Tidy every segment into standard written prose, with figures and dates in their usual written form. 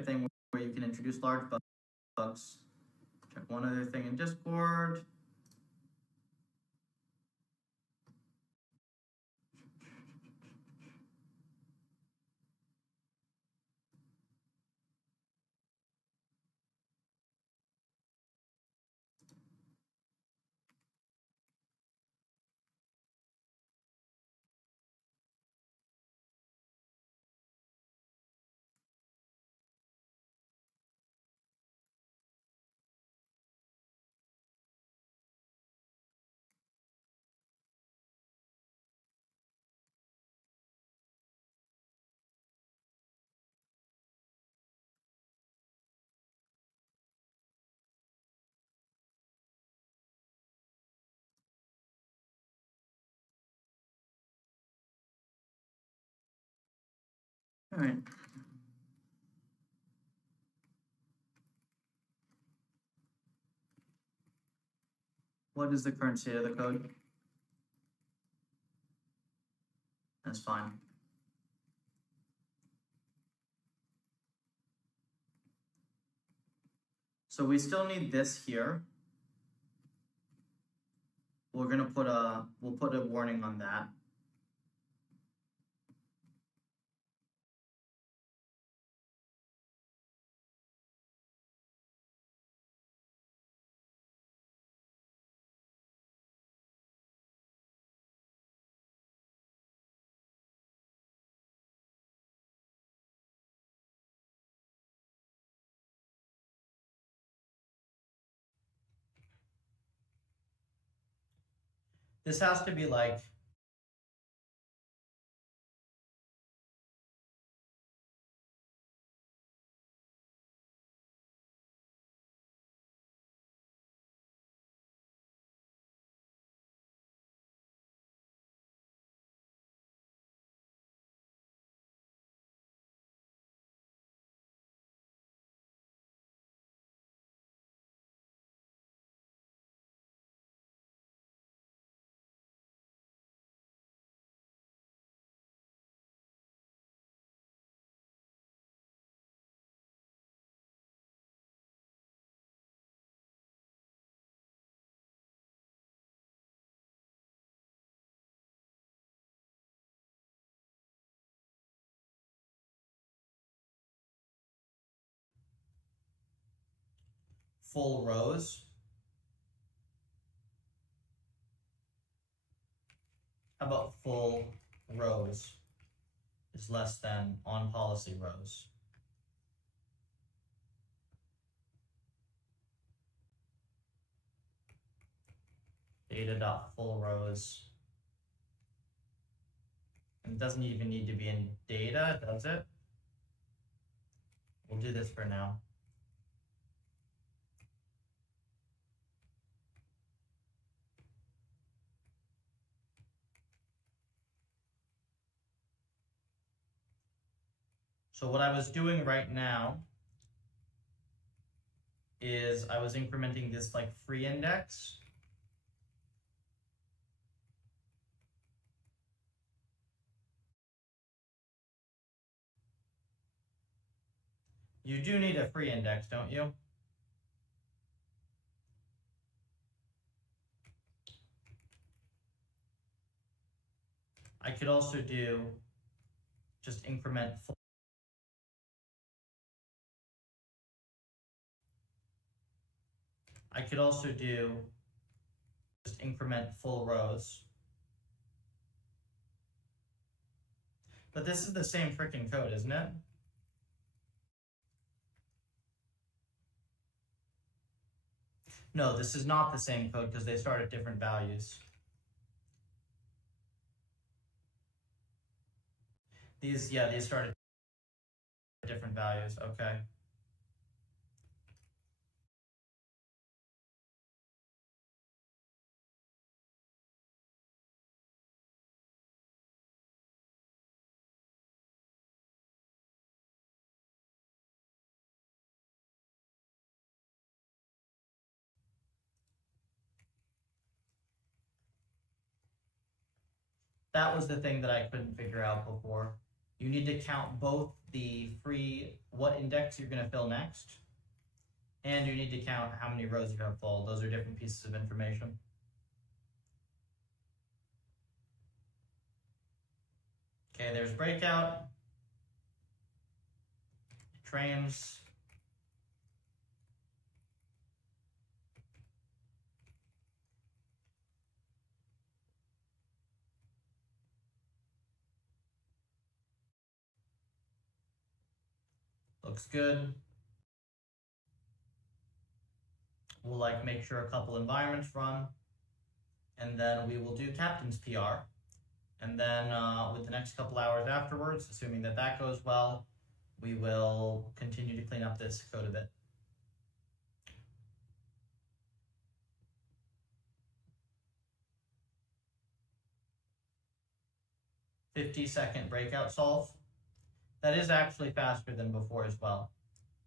thing where you can introduce large bugs. Check one other thing in Discord. All right. What is the current state of the code? That's fine. So we still need this here. We'll put a warning on that. This has to be like full rows. How about full rows is less than on policy rows? Data.full rows. And it doesn't even need to be in data, does it? We'll do this for now. So what I was doing right now is I was incrementing this like free index. You do need a free index, don't you? I could also do just increment full. I could also do just increment full rows. But this is the same freaking code, isn't it? No, this is not the same code because they start at different values. These start at different values. Okay. That was the thing that I couldn't figure out before. you need to count both the what index you're going to fill next, and you need to count how many rows you have full. Those are different pieces of information. Okay, there's breakout, trains, looks good. We'll make sure a couple environments run, and then we will do captain's PR. And then with the next couple hours afterwards, assuming that that goes well, we will continue to clean up this code a bit. "50-second breakout solve." That is actually faster than before as well.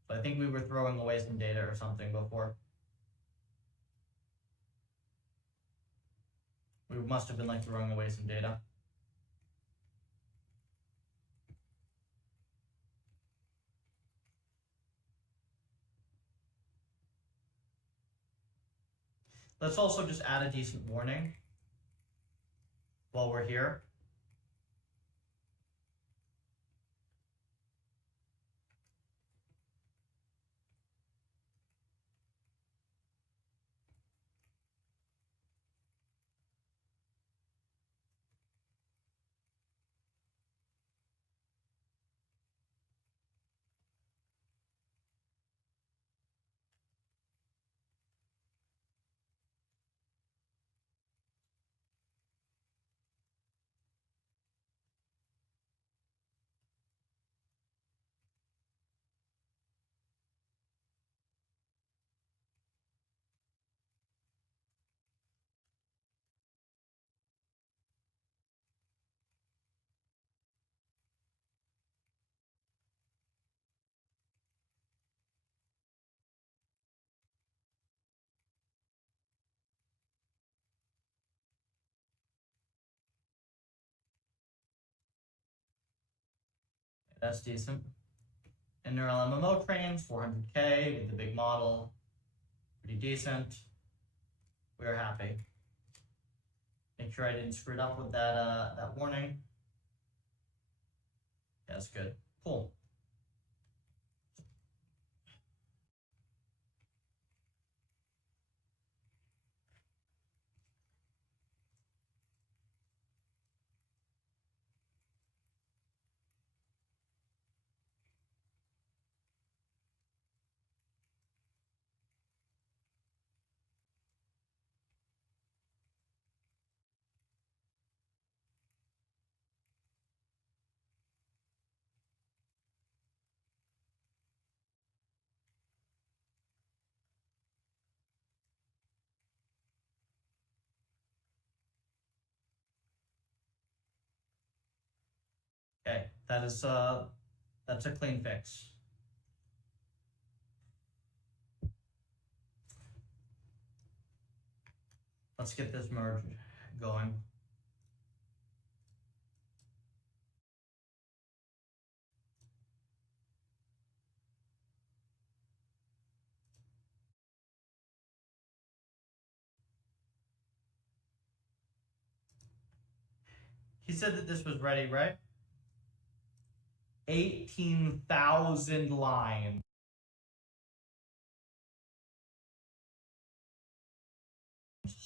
So I think we were throwing away some data or something before. We must have been throwing away some data. Let's also just add a decent warning while we're here. That's decent. And neural MMO trains, 400K with the big model, pretty decent. We're happy. Make sure I didn't screw it up with that warning. Yeah, that's good. Cool. Okay, that's a clean fix. Let's get this merge going. He said that this was ready, right? 18,000 lines.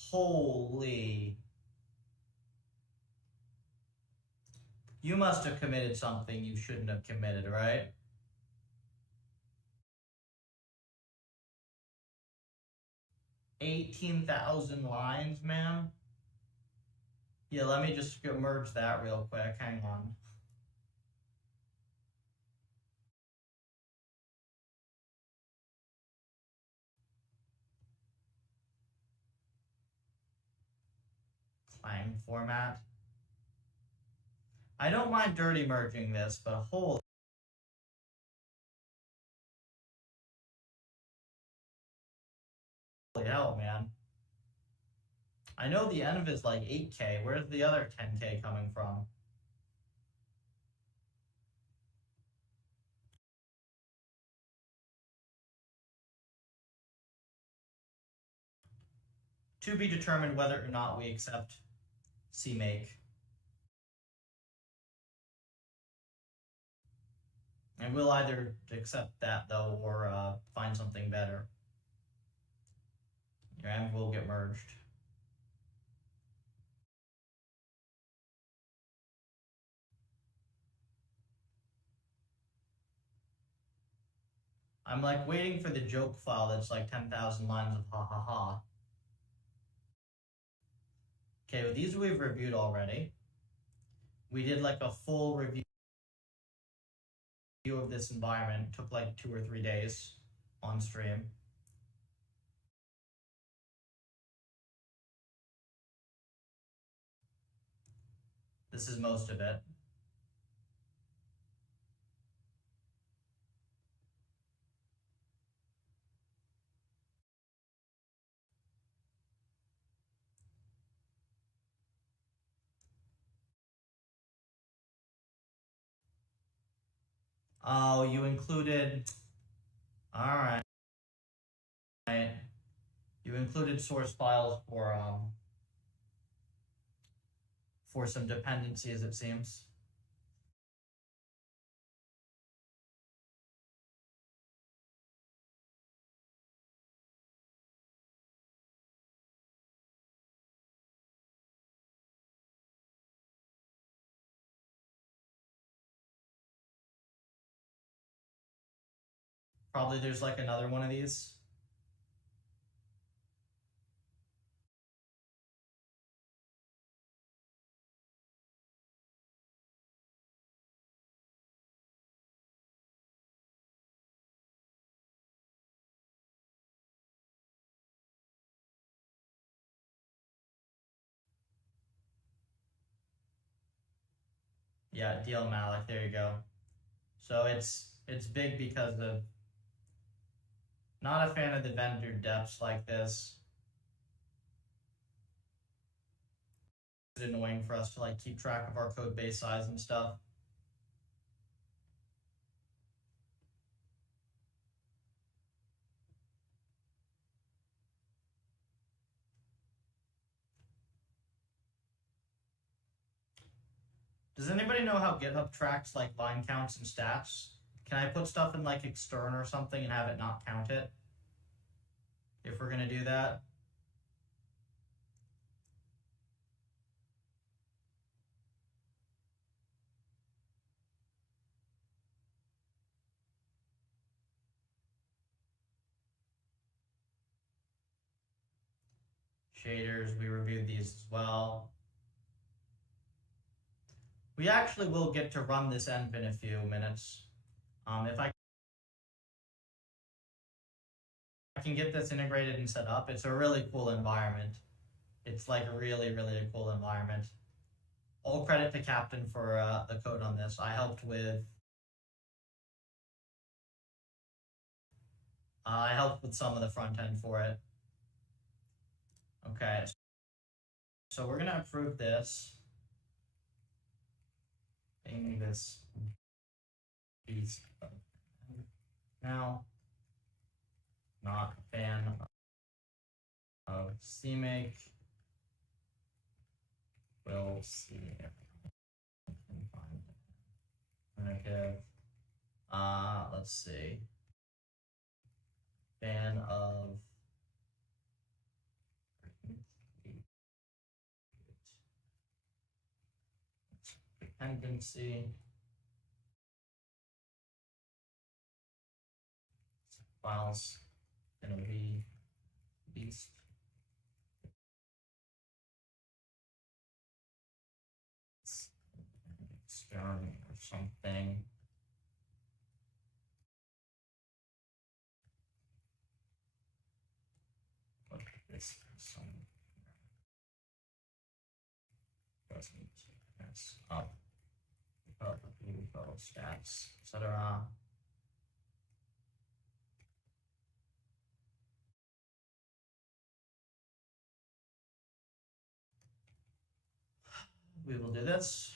Holy. You must have committed something you shouldn't have committed, right? $18,000 lines, man. Yeah, let me just merge that real quick. Hang on. Clang format. I don't mind dirty merging this, but holy hell, man. I know the env is 8K. Where's the other 10K coming from? To be determined whether or not we accept CMake. And we'll either accept that though or find something better. Your env will get merged. I'm like waiting for the joke file that's like 10,000 lines of ha ha ha. Okay, well, these we've reviewed already. We did like a full review of this environment. It took like 2 or 3 days on stream. This is most of it. Oh, you included, all right. You included source files for some dependencies, it seems. Probably there's like another one of these. Yeah, DL Malik, there you go. So it's big because of, not a fan of the vendor depths like this. It's annoying for us to like keep track of our code base size and stuff. Does anybody know how GitHub tracks like line counts and stats? Can I put stuff in like extern or something and have it not count it? If we're gonna do that. Shaders, we reviewed these as well. We actually will get to run this env in a few minutes. If I can get this integrated and set up, it's a really cool environment. It's like a really, really cool environment. All credit to Captain for the code on this. I helped with some of the front end for it. Okay, so we're gonna approve this. Ping this piece now. Not a fan of CMake. We'll see if we can find alternative. Let's see. Fan of dependency. Files gonna be beast. Experiment or something. Put this some doesn't mess up. Stats, etc. We will do this.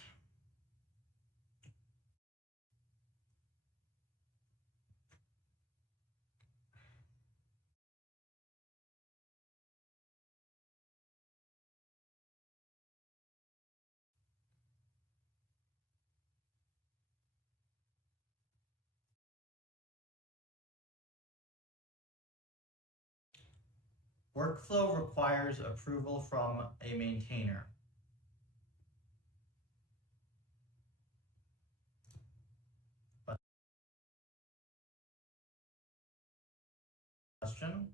Workflow requires approval from a maintainer. Question?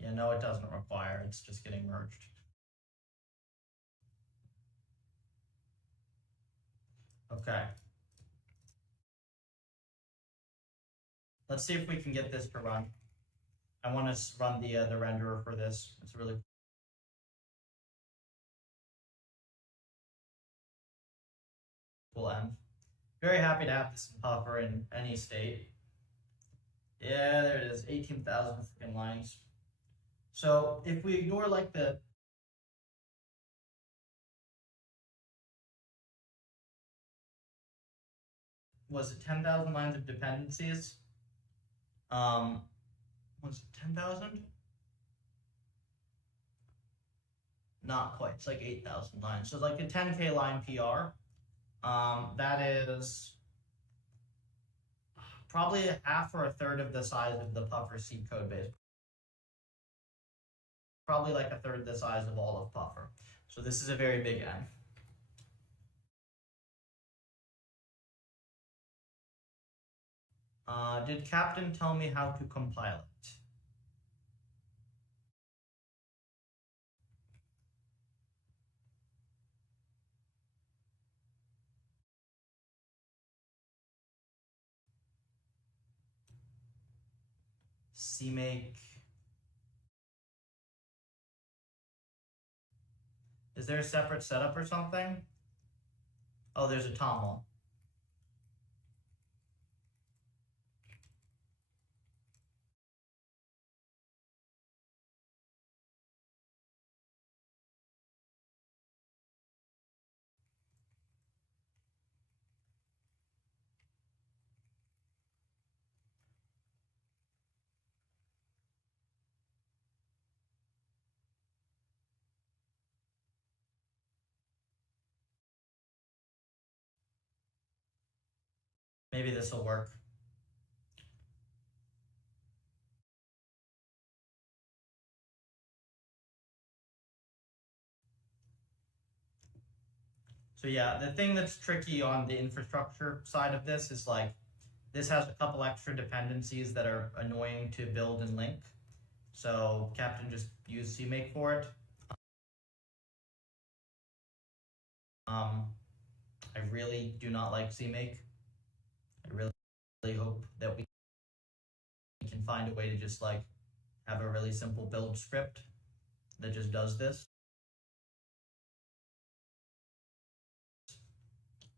Yeah, no, it doesn't require. It's just getting merged. Okay. Let's see if we can get this to run. I want to run the renderer for this. It's really cool end. Very happy to have this in Puffer in any state. Yeah, there it is, 18,000 freaking lines. So if we ignore like the was it 10,000 lines of dependencies? Was it 10,000? Not quite. It's like 8,000 lines. So like a 10K line PR. That is probably a half or a third of the size of the Puffer C code base. Probably like a third the size of all of Puffer. So this is a very big N. Did Captain tell me how to compile it? CMake. Is there a separate setup or something? Oh, there's a TOML. Maybe this will work. So yeah, the thing that's tricky on the infrastructure side of this is like, this has a couple extra dependencies that are annoying to build and link. So Captain just used CMake for it. I really do not like CMake. I really hope that we can find a way to just like have a really simple build script that just does this.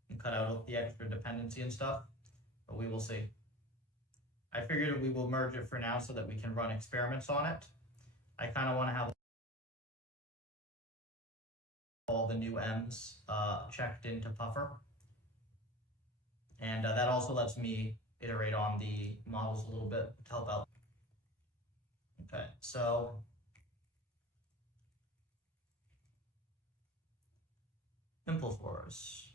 And cut out the extra dependency and stuff, but we will see. I figured we will merge it for now so that we can run experiments on it. I kind of want to have all the new M's checked into Puffer. And that also lets me iterate on the models a little bit to help out. Okay, so Impleforce.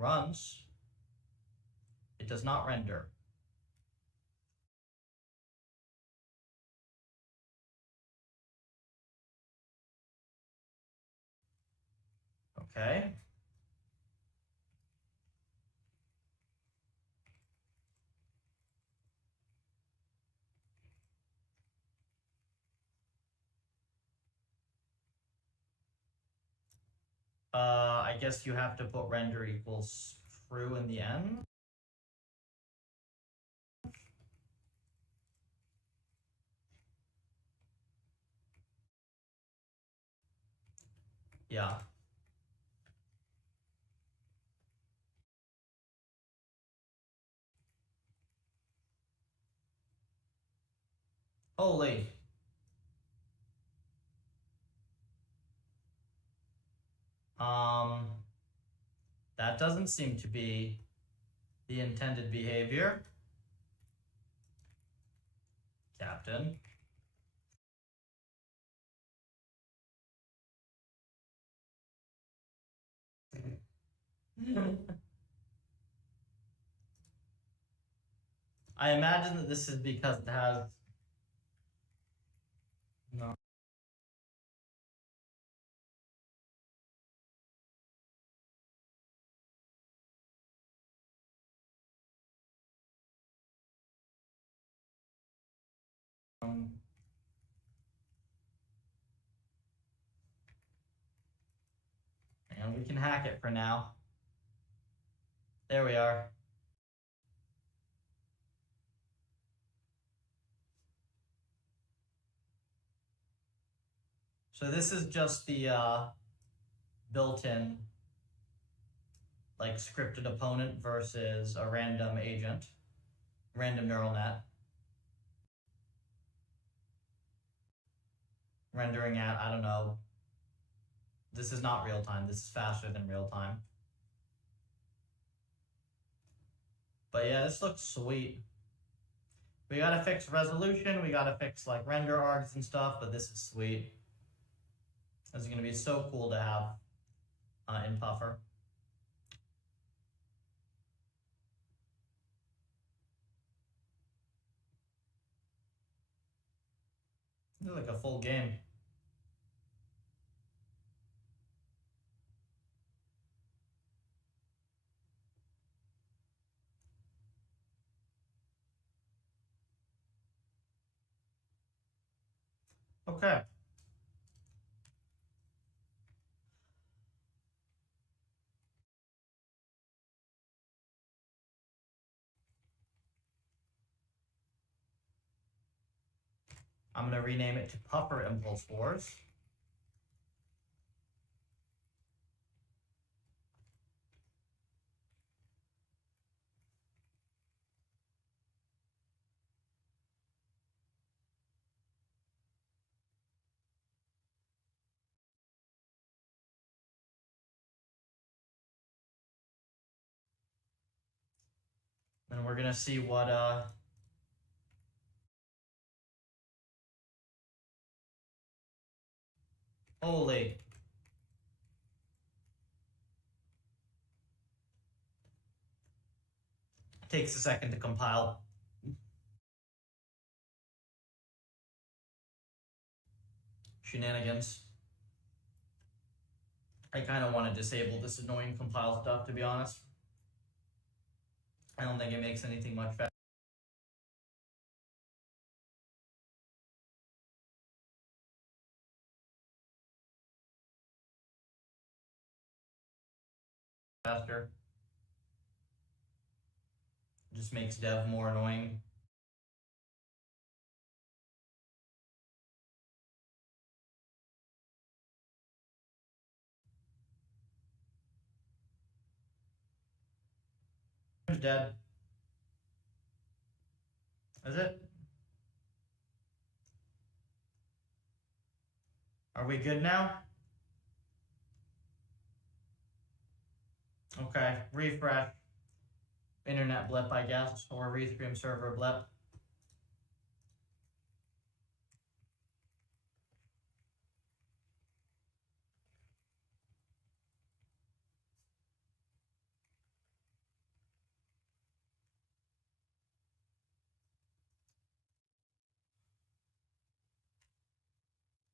Runs. It does not render. Okay. I guess you have to put render equals true in the end. Yeah. Holy. That doesn't seem to be the intended behavior, Captain. I imagine that this is because it has no. And we can hack it for now. There we are. So this is just the built-in like scripted opponent versus a random agent, random neural net. Rendering at, I don't know. This is not real time. This is faster than real time. But yeah, this looks sweet. We gotta fix resolution. We gotta fix like render args and stuff, but this is sweet. This is gonna be so cool to have in Puffer. This is like a full game. Okay. I'm going to rename it to Puffer Impulse Wars. And we're going to see what holy. It takes a second to compile. Shenanigans. I kind of want to disable this annoying compile stuff, to be honest. I don't think it makes anything much faster. It just makes dev more annoying. Who's dead? Is it? Are we good now? Okay, refresh. Internet blip, I guess, or Restream server blip.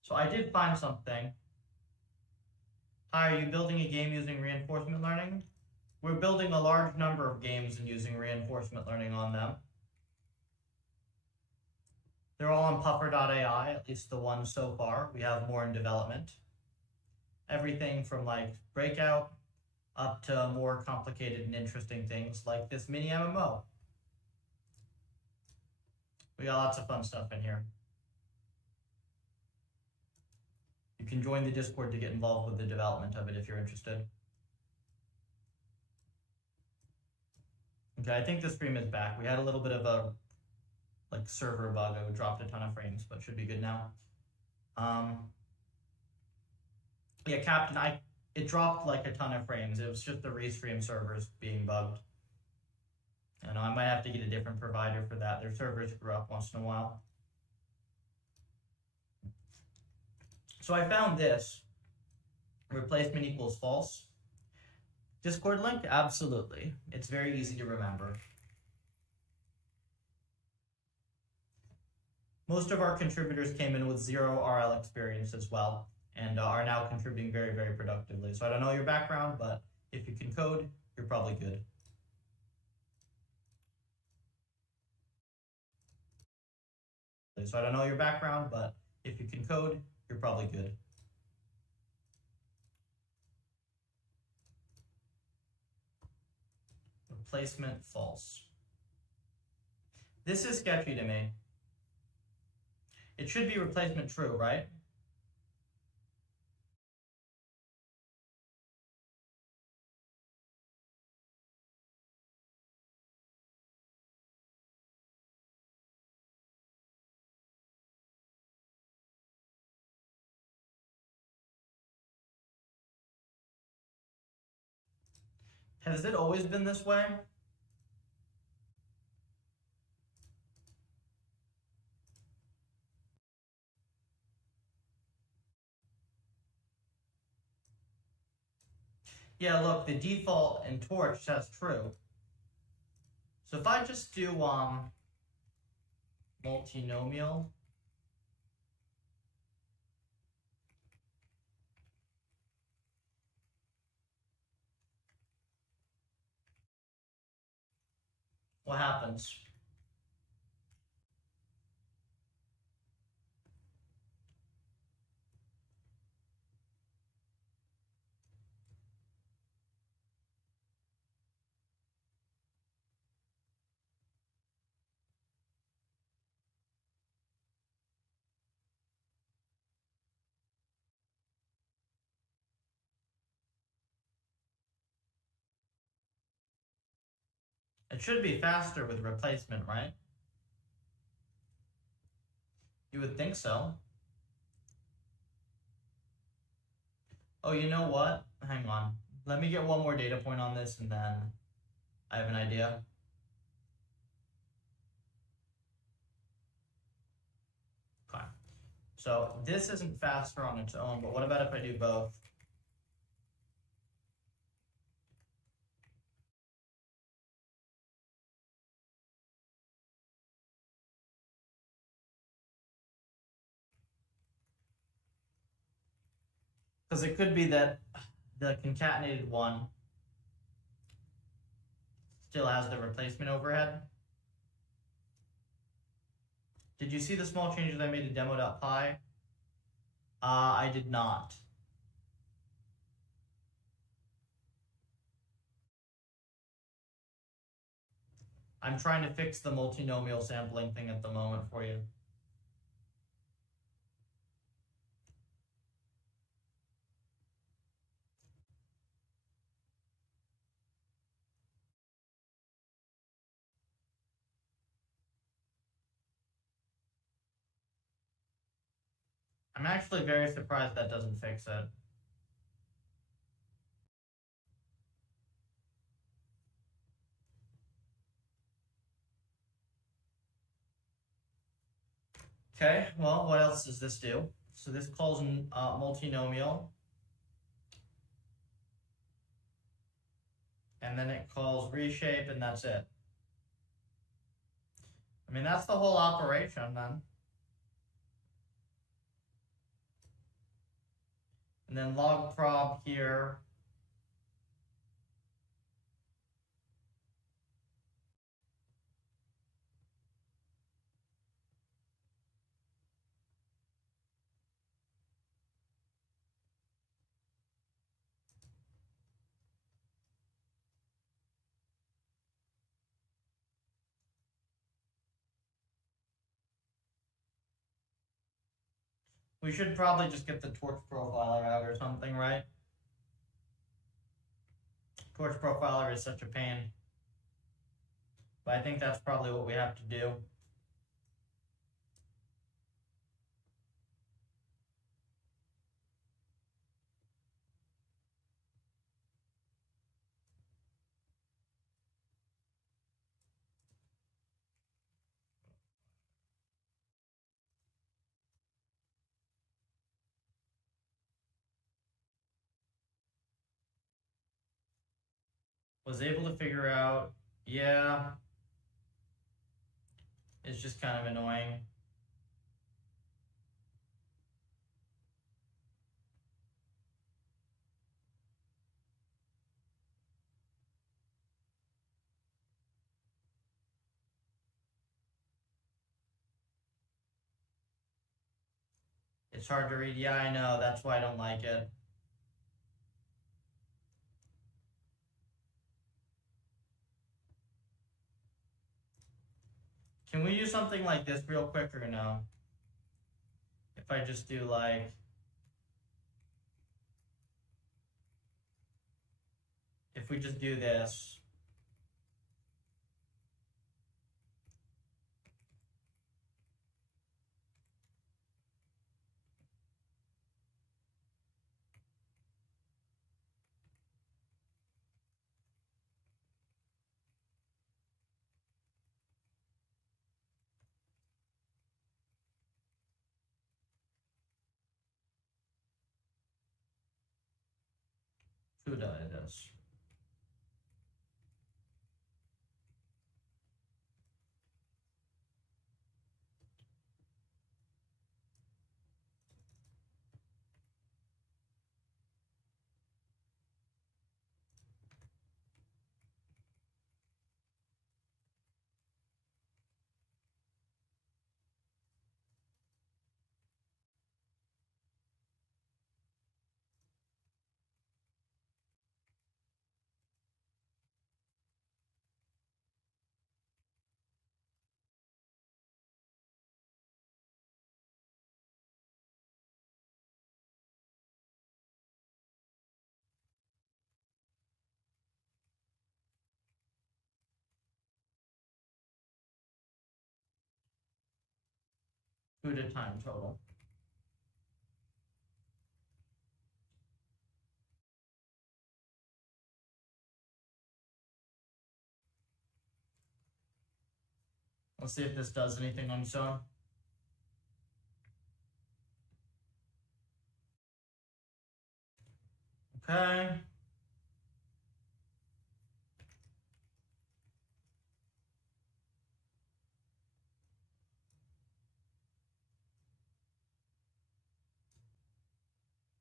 So I did find something. Hi, are you building a game using reinforcement learning? We're building a large number of games and using reinforcement learning on them. They're all on puffer.ai, at least the ones so far. We have more in development. Everything from like Breakout up to more complicated and interesting things like this mini MMO. We got lots of fun stuff in here. You can join the Discord to get involved with the development of it if you're interested. Okay, I think the stream is back. We had a little bit of a like server bug. I dropped a ton of frames, but should be good now. Yeah, Captain, it dropped like a ton of frames. It was just the Restream servers being bugged. I know I might have to get a different provider for that. Their servers screw up once in a while. So I found this. Replacement equals false. Discord link? Absolutely. It's very easy to remember. Most of our contributors came in with 0 RL experience as well, and are now contributing very, very productively. So I don't know your background, but if you can code, you're probably good. So I don't know your background, but if you can code, you're probably good. Replacement false. This is sketchy to me. It should be replacement true, right? Has it always been this way? Yeah, look, the default in Torch says true. So if I just do multinomial, what happens? It should be faster with replacement, right? You would think so. Oh, you know what? Hang on. Let me get one more data point on this and then I have an idea. Okay. So this isn't faster on its own, but what about if I do both? Because it could be that the concatenated one still has the replacement overhead. Did you see the small changes I made to demo.py? I did not. I'm trying to fix the multinomial sampling thing at the moment for you. I'm actually very surprised that doesn't fix it. Okay, well, what else does this do? So this calls multinomial. And then it calls reshape, and that's it. I mean, that's the whole operation then. And then log prob here. We should probably just get the torch profiler out or something, right? Torch profiler is such a pain. But I think that's probably what we have to do. was able to figure out, yeah, it's just kind of annoying. It's hard to read. Yeah, I know. That's why I don't like it. Can we do something like this real quick or no? If I just do like, if we just do this. Who did this? Who did time total? Let's see if this does anything on its own. Okay.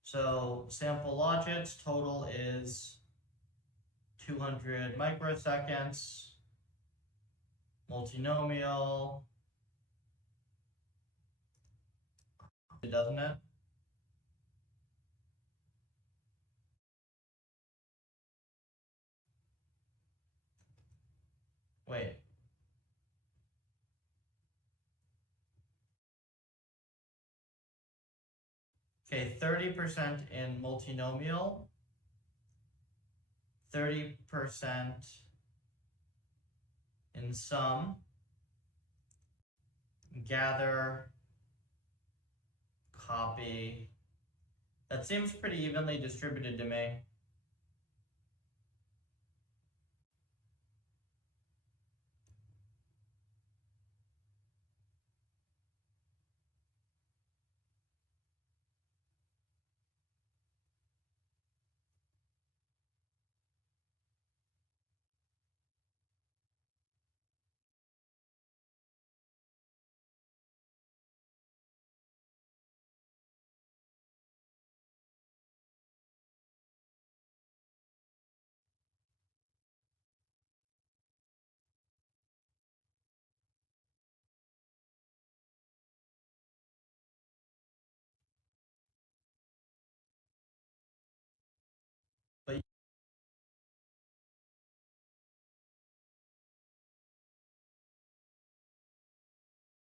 So sample logits total is 200 microseconds. Multinomial. Doesn't it? Wait. Okay, 30% in multinomial, 30% in sum, gather, copy. That seems pretty evenly distributed to me. But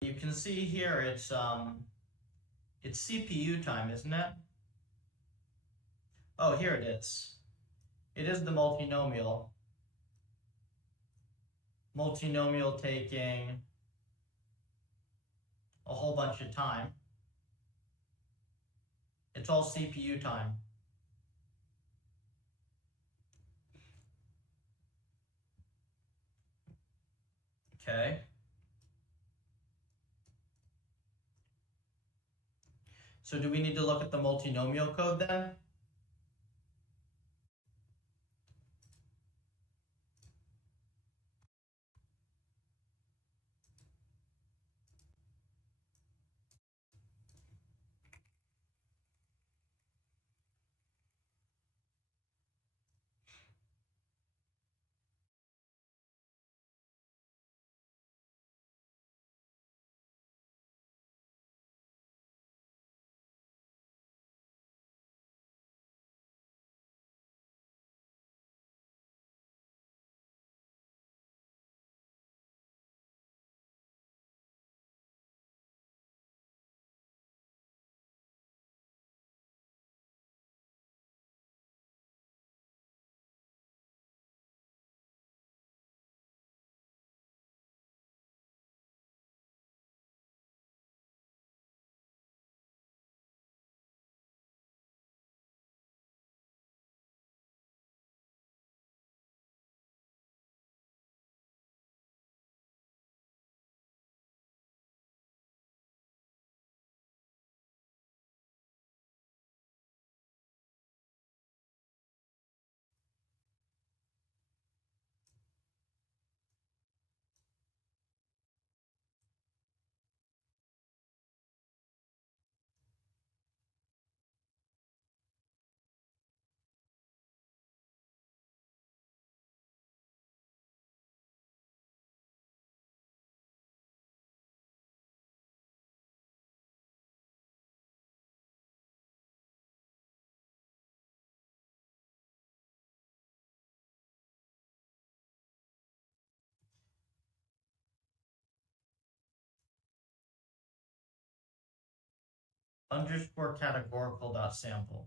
you can see here it's CPU time, isn't it? Oh, here it is. It is the multinomial. Multinomial taking a whole bunch of time. It's all CPU time. Okay. So do we need to look at the multinomial code then? underscore categorical dot sample.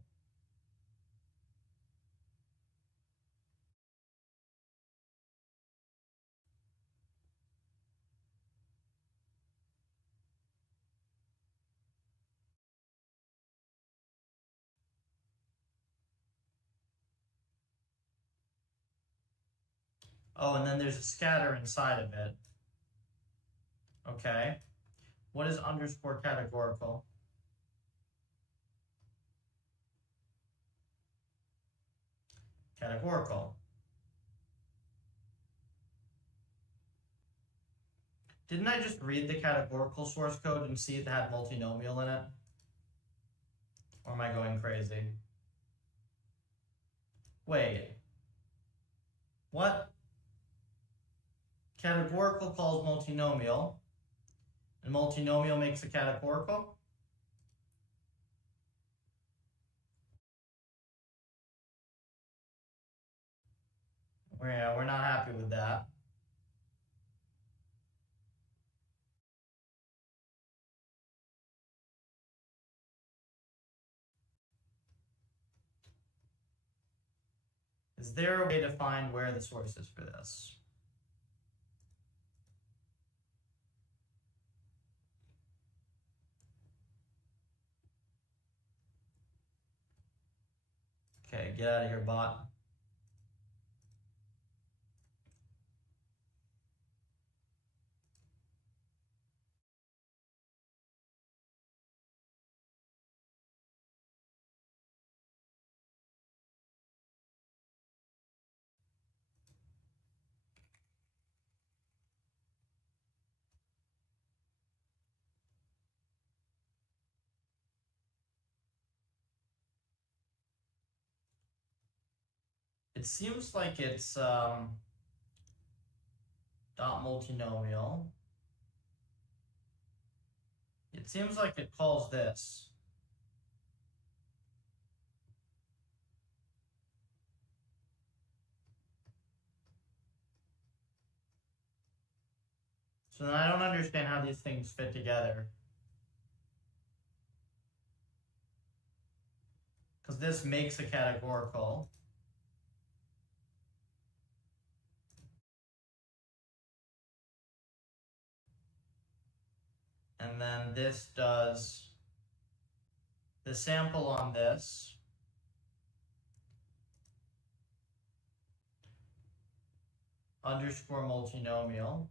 Oh, and then there's a scatter inside of it. Okay. What is underscore categorical? Categorical. Didn't I just read the categorical source code and see it had multinomial in it? Or am I going crazy? Wait. What? Categorical calls multinomial, and multinomial makes a categorical? Yeah, we're not happy with that. Is there a way to find where the source is for this? Okay, get out of here, bot. It seems like it's dot multinomial. It seems like it calls this. So then I don't understand how these things fit together. Because this makes a categorical. And then this does the sample on this. Underscore multinomial.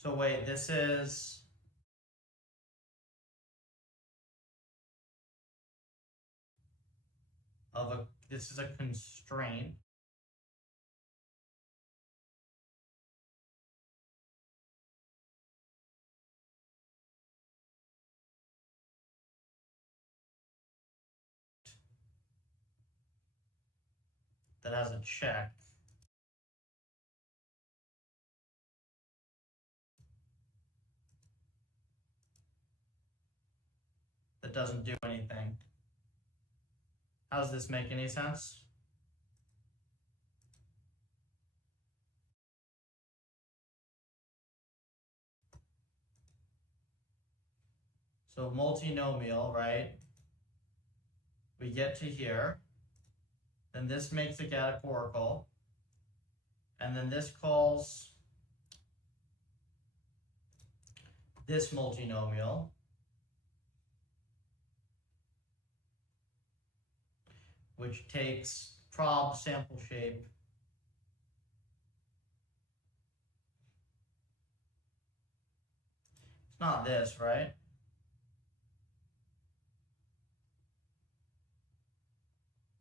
So wait, this is this is a constraint. That has a check. That doesn't do anything. How does this make any sense? So multinomial, right? We get to here. Then this makes a categorical. And then this calls this multinomial. Which takes prob sample shape. It's not this, right?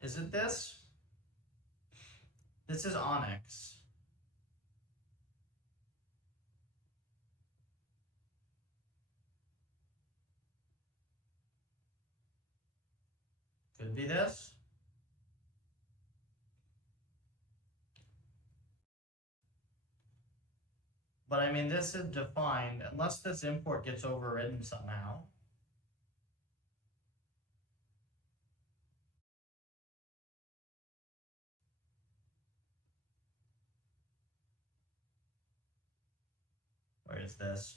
Is it this? This is Onyx. Could be this. But I mean, this is defined, unless this import gets overridden somehow. Where is this?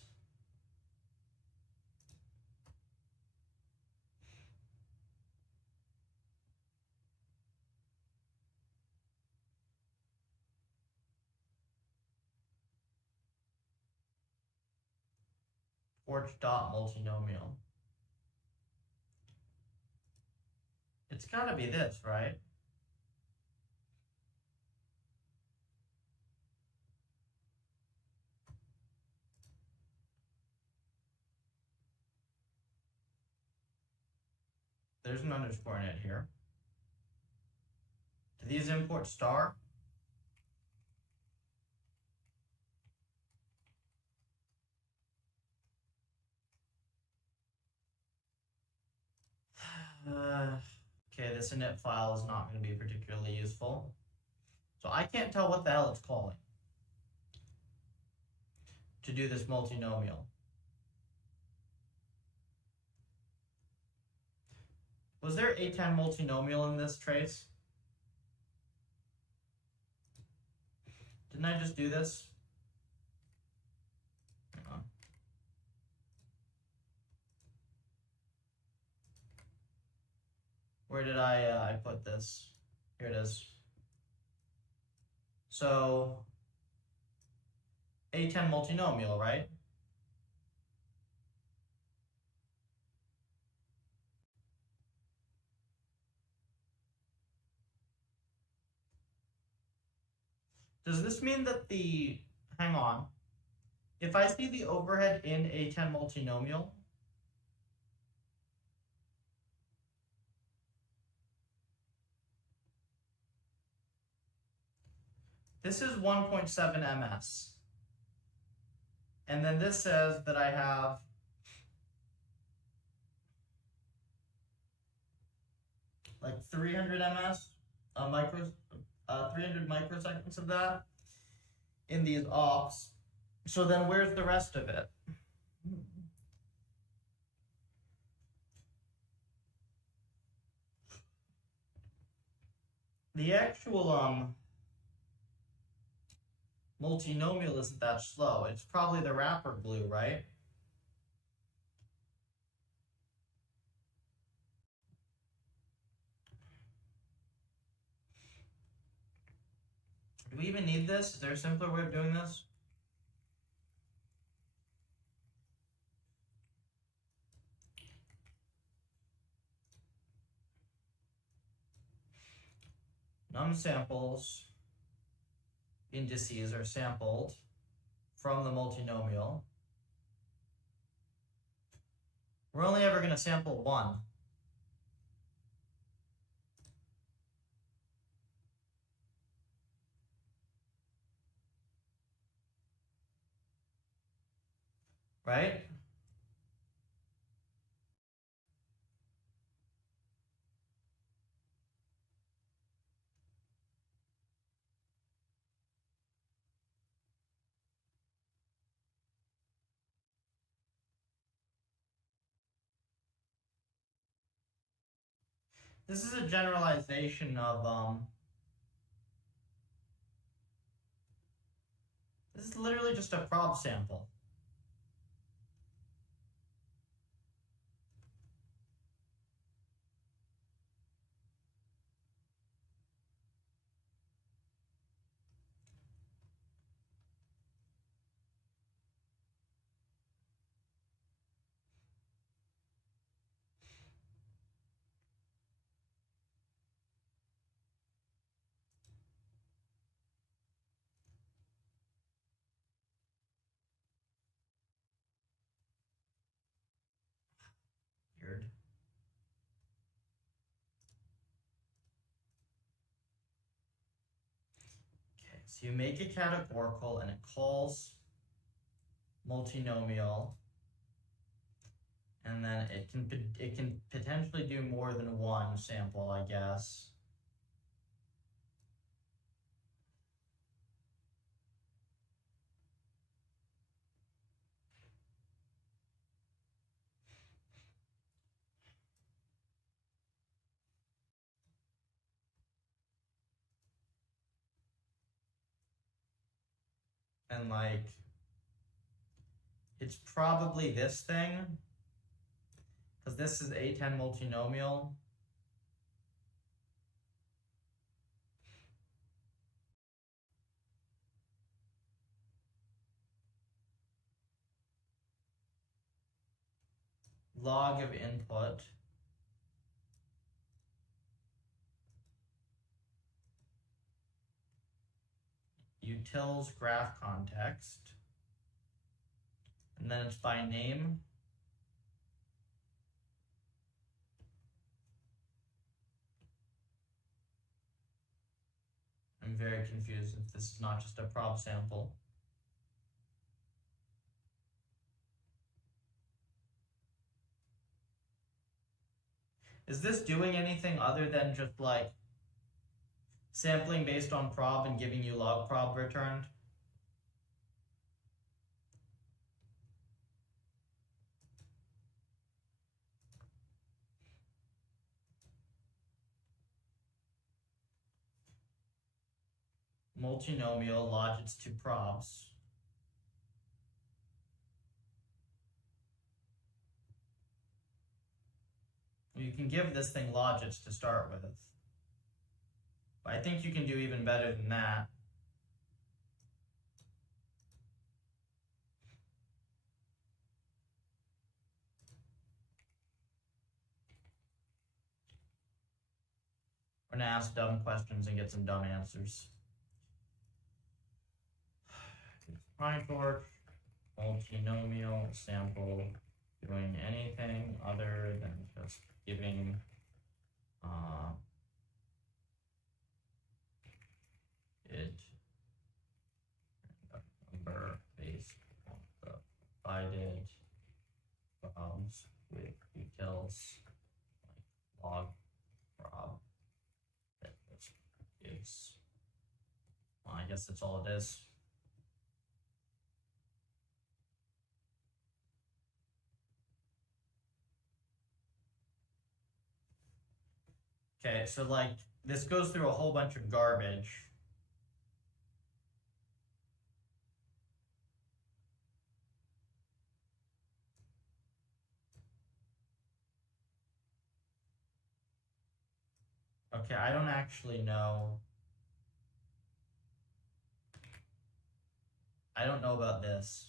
Forge dot multinomial. It's gotta be this, right? There's an underscore in it here. Do these import star? Okay, this init file is not going to be particularly useful. So I can't tell what the hell it's calling to do this multinomial. Was there A10 multinomial in this trace? Didn't I just do this? Hang on. Where did I put this? Here it is. So A10 multinomial, right? Does this mean that hang on, if I see the overhead in A10 multinomial, this is 1.7 ms. And then this says that I have like 300 ms, 300 microseconds of that in these ops. So then where's the rest of it? The actual multinomial isn't that slow. It's probably the wrapper glue, right? Do we even need this? Is there a simpler way of doing this? Num samples indices are sampled from the multinomial. We're only ever going to sample one. Right? This is a generalization of this is literally just a prob sample. Weird. Okay, so you make a categorical and it calls multinomial, and then it can potentially do more than one sample, I guess. and like, it's probably this thing, because this is A10 multinomial. Log of input. Utils graph context. And then it's by name. I'm very confused if this is not just a prob sample. Is this doing anything other than just like sampling based on prob and giving you log prob returned? Multinomial logits to probs. You can give this thing logits to start with. But I think you can do even better than that. We're gonna ask dumb questions and get some dumb answers. PyTorch, multinomial sample, doing anything other than just giving it number based on the provided probs with utils like log prob that just gives. Well, I guess that's all it is. Okay, so like this goes through a whole bunch of garbage. Okay, I don't actually know. I don't know about this.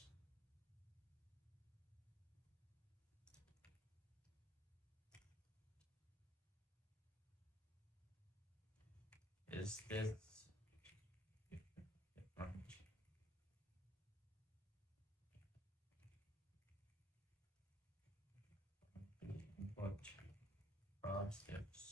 Is this different? Input prob steps.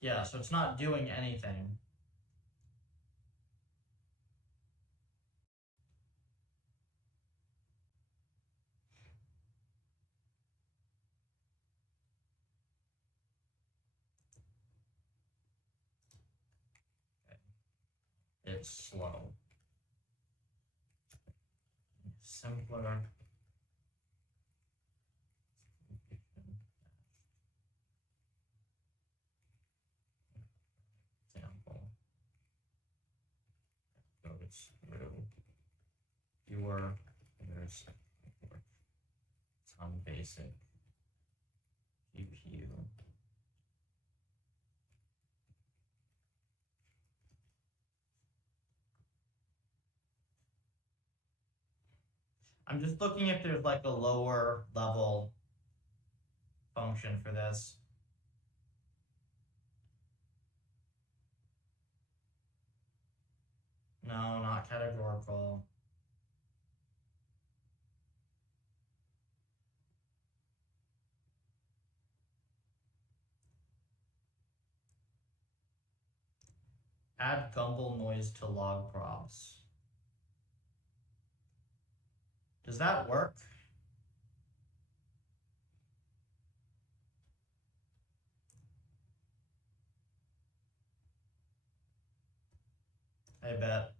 Yeah, so it's not doing anything. It's slow. Simpler. Example. Goes through fewer. There's some basic GPU. I'm just looking if there's like a lower level function for this. No, not categorical. Add Gumble noise to log probs. Does that work? I bet.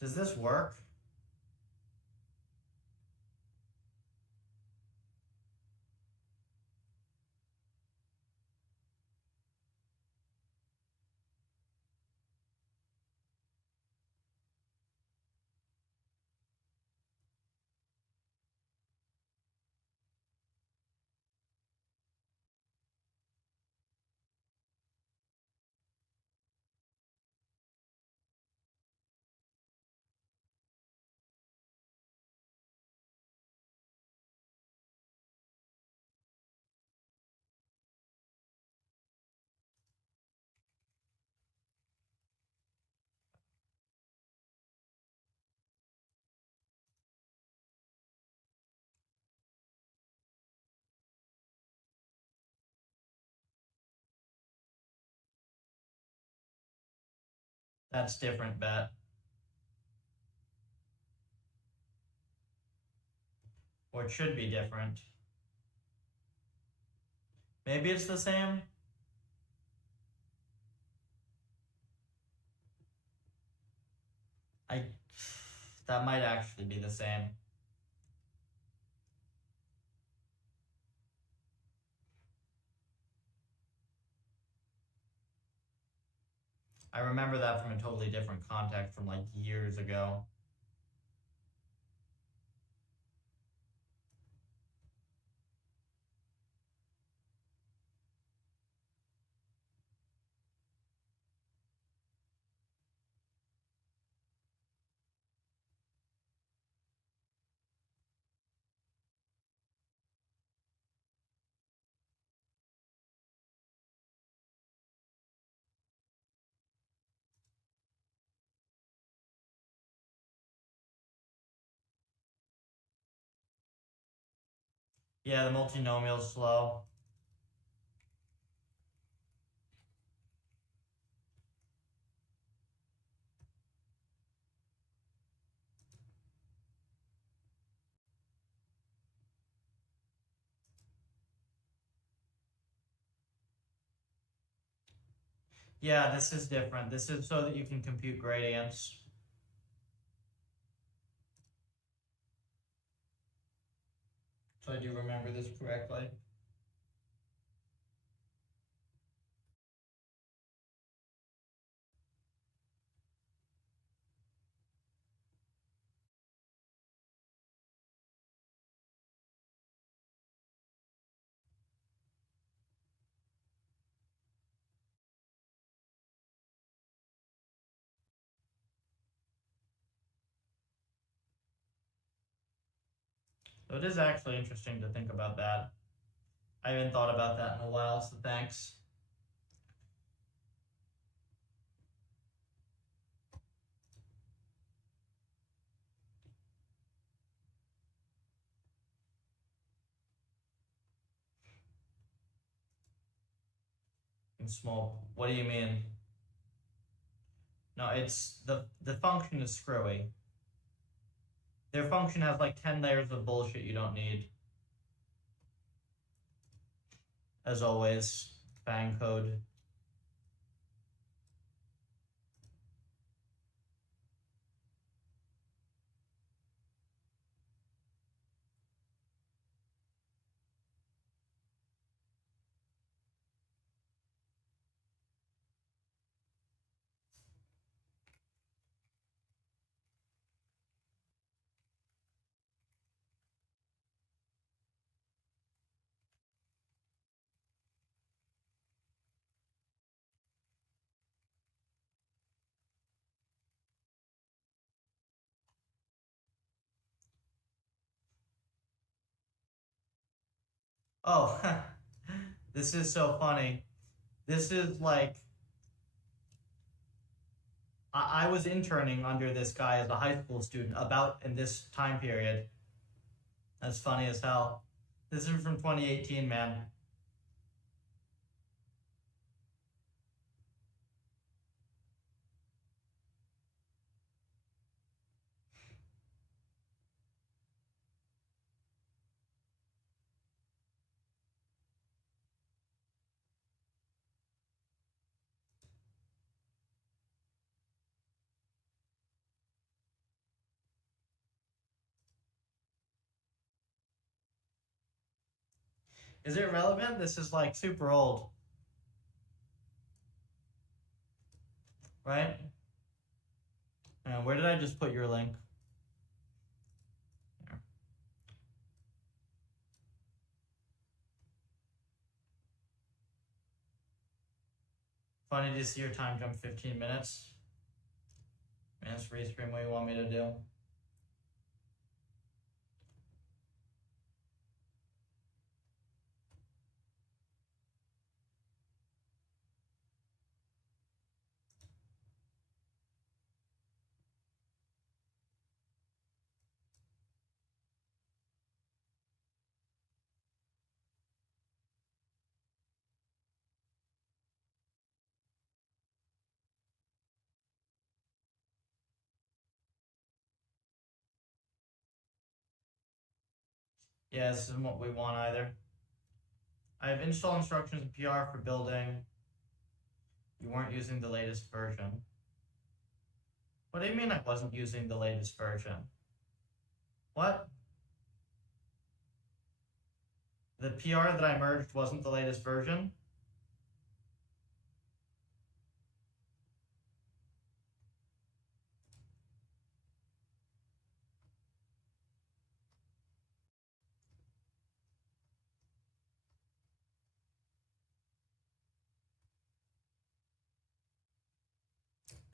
Does this work? That's different, bet. Or it should be different. Maybe it's the same? That might actually be the same. I remember that from a totally different context from like years ago. Yeah, the multinomial's slow. Yeah, this is different. This is so that you can compute gradients. So I do remember this correctly. So it is actually interesting to think about that. I haven't thought about that in a while, so thanks. In small, what do you mean? No, it's the function is screwy. Their function has like 10 layers of bullshit you don't need. As always, bang code. Oh, this is so funny. This is like I was interning under this guy as a high school student about in this time period. That's funny as hell. This is from 2018, man. Is it relevant? This is like super old. Right? And where did I just put your link? Here. Funny to see your time jump 15 minutes. Man's restream what you want me to do. Yeah, this isn't what we want either. I have install instructions in PR for building. You weren't using the latest version. What do you mean I wasn't using the latest version? What? The PR that I merged wasn't the latest version?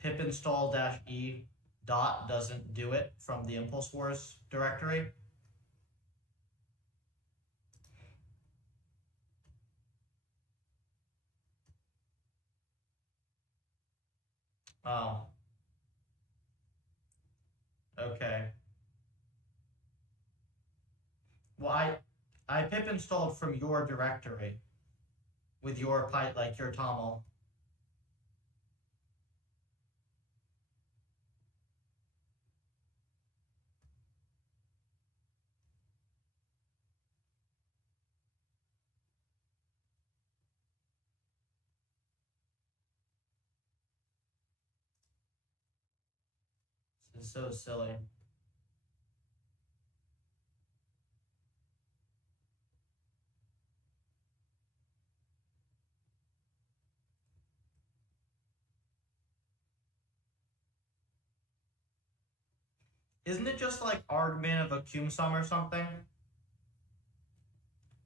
Pip install -e dot doesn't do it from the Impulse Wars directory. Oh. Okay. Well, I pip installed from your directory with your pipe, like your toml. This is so silly. Isn't it just like argmin of a CumSum or something?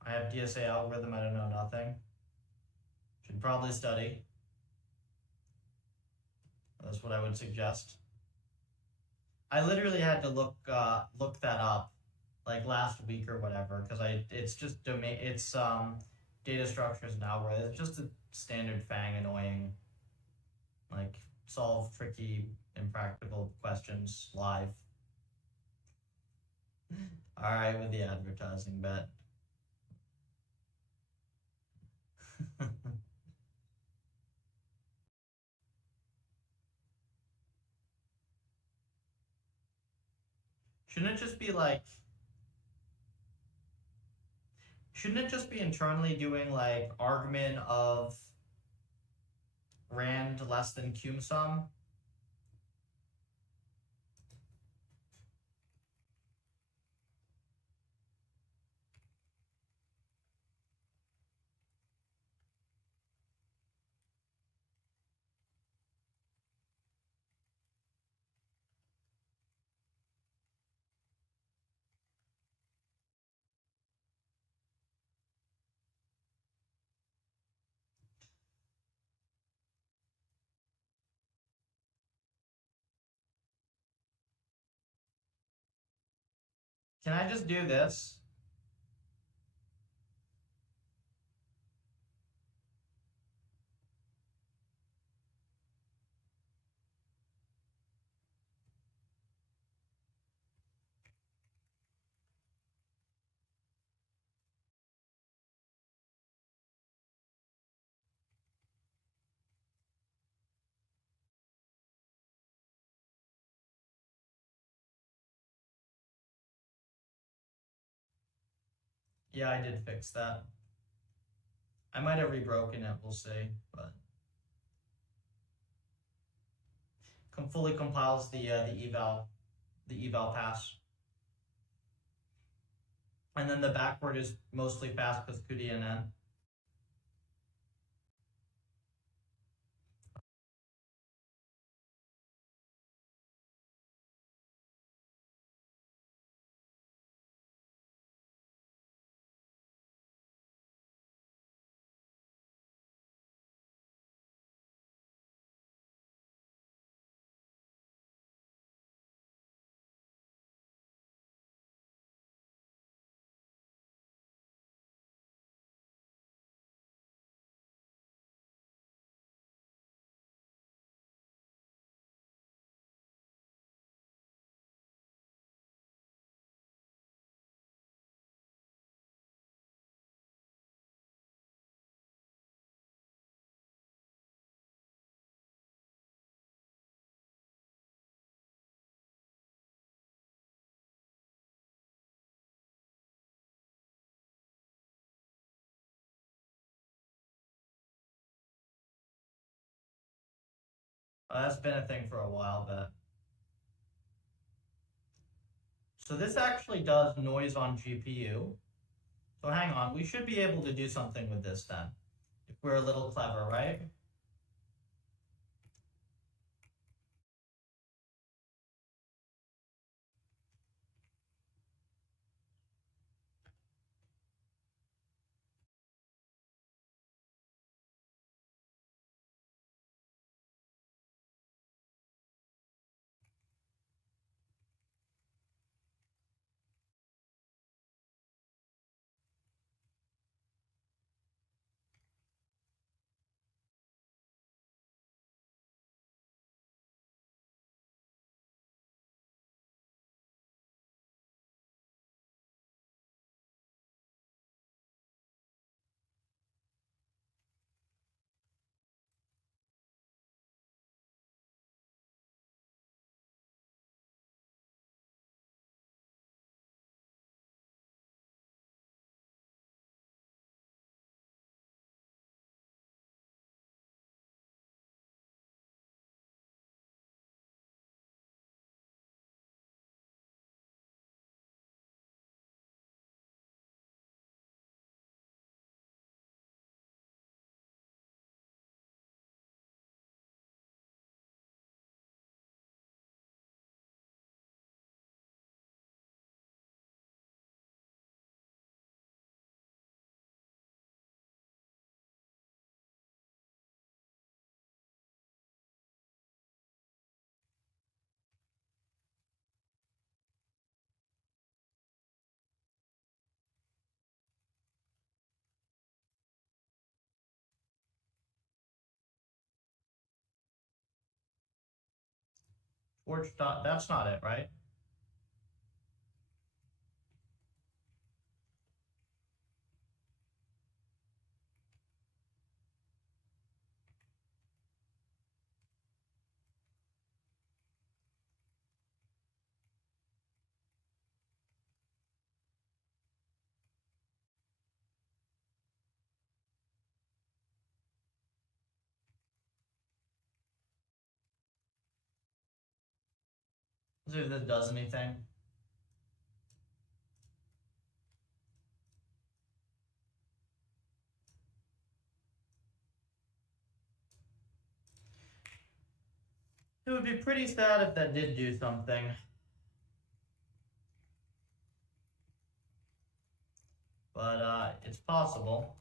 I have DSA algorithm, I don't know nothing. Should probably study. That's what I would suggest. I literally had to look that up like last week or whatever, because it's just domain, it's data structures and algorithms. It's just a standard FANG annoying, like solve tricky impractical questions live. All right, with the advertising bet. Shouldn't it just be like, shouldn't it just be internally doing like argmin of rand less than CumSum? Can I just do this? Yeah, I did fix that. I might have rebroken it, we'll see, but fully compiles the eval pass. And then the backward is mostly fast with cuDNN. That's been a thing for a while, but so this actually does noise on GPU. So hang on, we should be able to do something with this then, if we're a little clever, right? Torch dot, that's not it, right? Let's see if this does anything. It would be pretty sad if that did do something. But it's possible.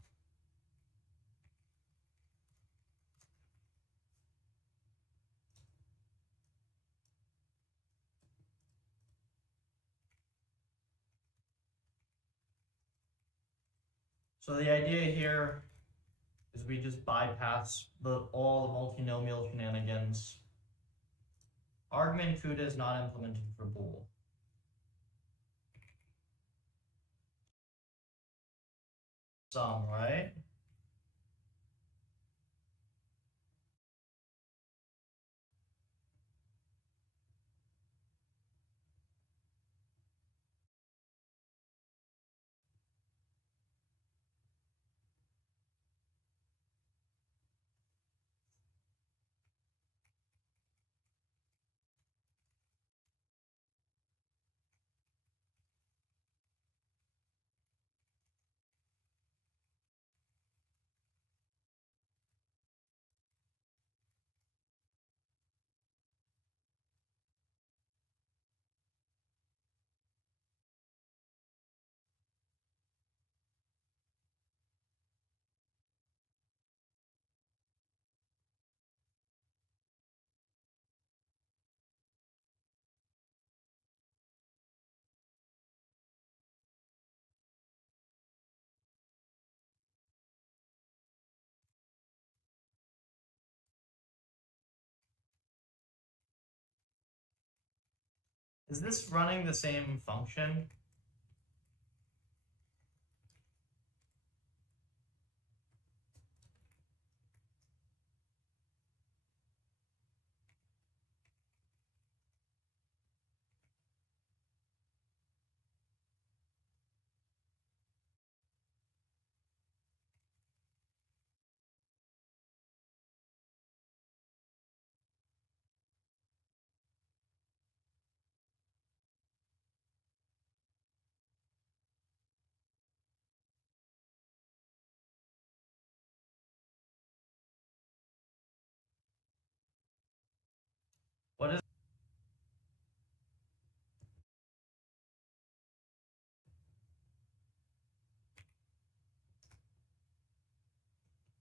So the idea here is we just bypass all the multinomial shenanigans. Argument CUDA is not implemented for bool. Some, right? Is this running the same function? What is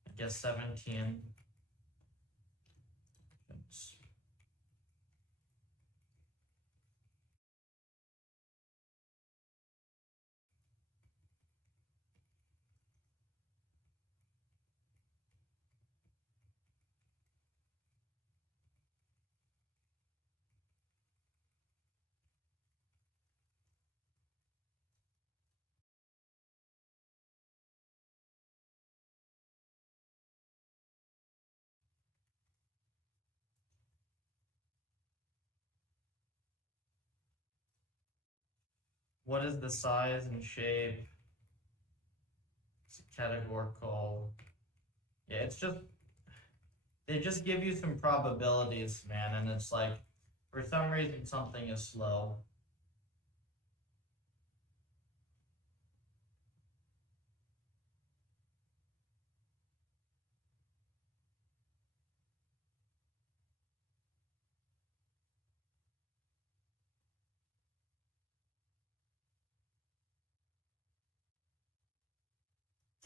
I guess 17. What is the size and shape? It's categorical. Yeah, it's just they just give you some probabilities, man, and it's like for some reason something is slow.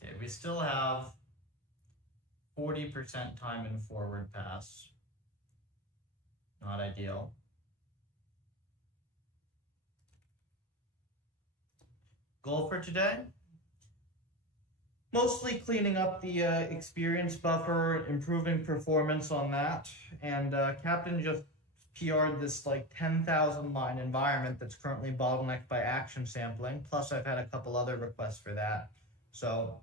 Okay, we still have 40% time in forward pass. Not ideal. Goal for today? Mostly cleaning up the experience buffer, improving performance on that, and Captain just PR'd this like 10,000 line environment that's currently bottlenecked by action sampling. Plus, I've had a couple other requests for that. So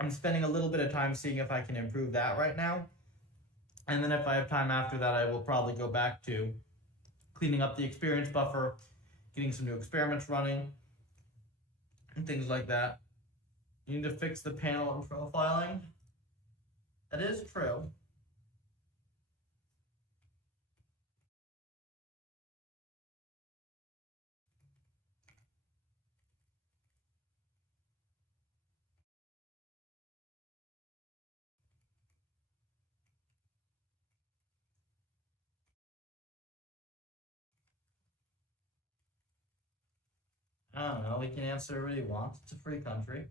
I'm spending a little bit of time seeing if I can improve that right now. And then if I have time after that, I will probably go back to cleaning up the experience buffer, getting some new experiments running, and things like that. You need to fix the panel and profiling. That is true. I don't know. We can answer whatever he wants. It's a free country.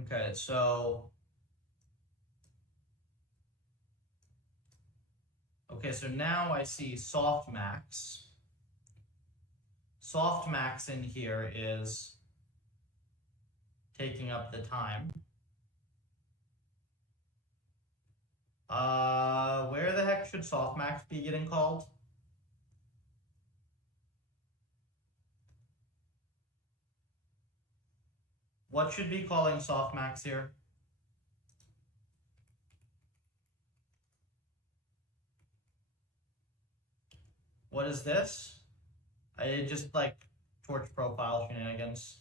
Okay, so now I see softmax. Softmax in here is taking up the time. Where the heck should softmax be getting called? What should be calling softmax here? What is this? I just like torch profile shenanigans.